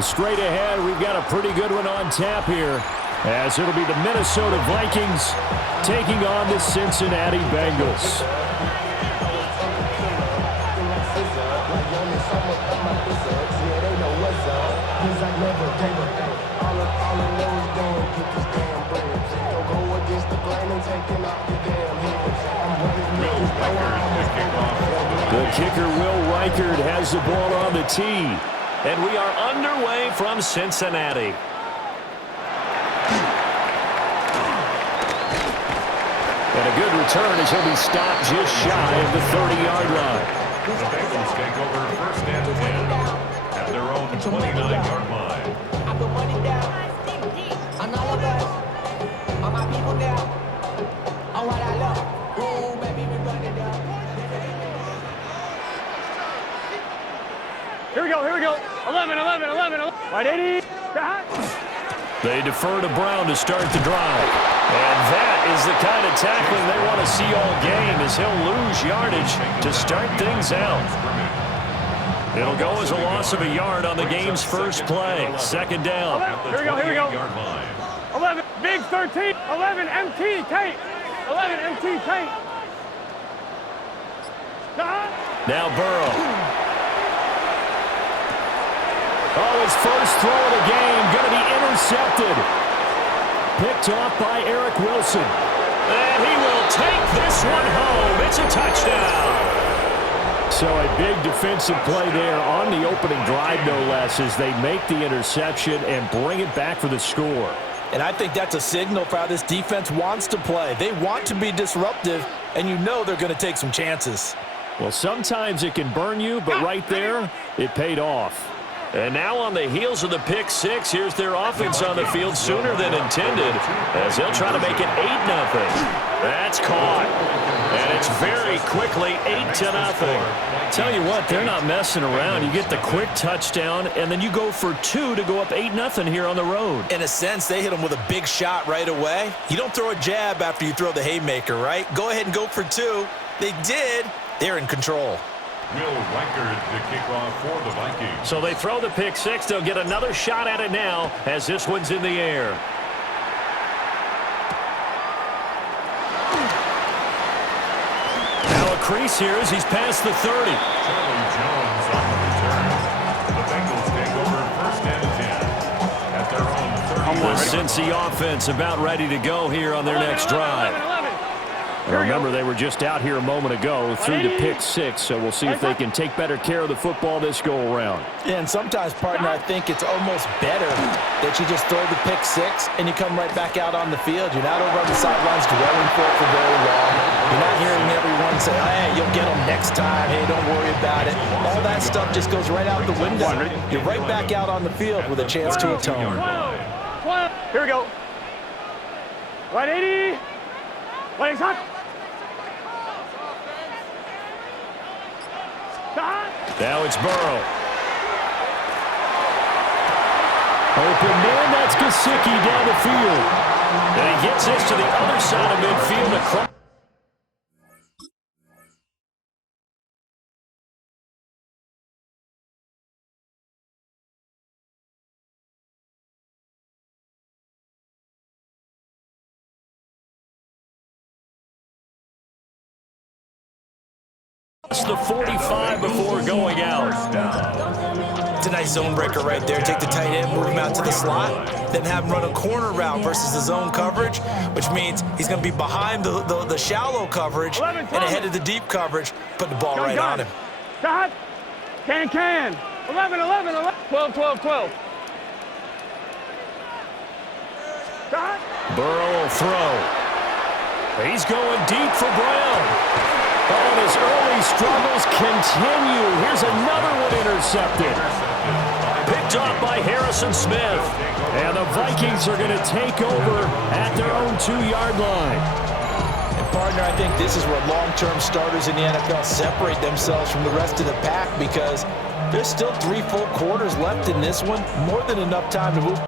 Straight ahead, we've got a pretty good one on tap here, as it'll be the Minnesota Vikings taking on the Cincinnati Bengals. The kicker, Will Reichard, has the ball on the tee. And we are underway from Cincinnati. And a good return as he'll be stopped just shy of the 30-yard line. The Bengals take over first and 10 at their own 29-yard line. I put money down on all of us, on my people now, on what I love. Ooh, baby, we run it down. Here we go. 11. Right, 80. They defer to Brown to start the drive. And that is the kind of tackling they want to see all game, as he'll lose yardage to start things out. It'll go as a loss of a yard on the game's first play. Second down. Here we go. 11, big 13. 11, MT, Tate. 11, MT, Tate. Now Burrow. Oh, his first throw of the game going to be intercepted. Picked off by Eric Wilson. And he will take this one home. It's a touchdown. So a big defensive play there on the opening drive, no less, as they make the interception and bring it back for the score. And I think that's a signal for how this defense wants to play. They want to be disruptive, and you know they're going to take some chances. Well, sometimes it can burn you, but right there, it paid off. And now on the heels of the pick six, here's their offense on the field sooner than intended, as they'll try to make it 8-0. That's caught. And it's very quickly 8-0. Tell you what, they're not messing around. You get the quick touchdown, and then you go for 2 to go up 8-0 here on the road. In a sense, they hit them with a big shot right away. You don't throw a jab after you throw the haymaker, right? Go ahead and go for 2. They did. They're in control. Will Reichard the kickoff for the Vikings. So they throw the pick six. They'll get another shot at it now as this one's in the air. Now a crease here as he's past the 30. Charlie Jones on the return. The Bengals take over first and 10 at their own 30. The Cincy offense about ready to go here on their next drive. Remember, they were just out here a moment ago through the pick six, so we'll see if they can take better care of the football this go-around. Yeah, and sometimes, partner, I think it's almost better that you just throw the pick six and you come right back out on the field. You're not over on the sidelines dwelling for it for very long. You're not hearing everyone say, hey, you'll get them next time. Hey, don't worry about it. All that stuff just goes right out the window. You're right back out on the field with a chance to atone. Here we go. Right, 80. Legs hot. Now it's Burrow. Open man, that's Gesicki down the field. And he gets this to the other side of midfield. It's the 45 before going out. It's a nice zone breaker right there. Take the tight end, move him out to the slot, then have him run a corner route versus the zone coverage, which means he's going to be behind the shallow coverage and ahead of the deep coverage, put the ball right on him. Shot. Can. 11. 12. Shot. Burrow will throw. He's going deep for Brown. Oh, his early struggles continue. Here's another one intercepted. Picked off by Harrison Smith. And the Vikings are going to take over at their own 2-yard line. And partner, I think this is where long-term starters in the NFL separate themselves from the rest of the pack, because there's still 3 full quarters left in this one. More than enough time to move.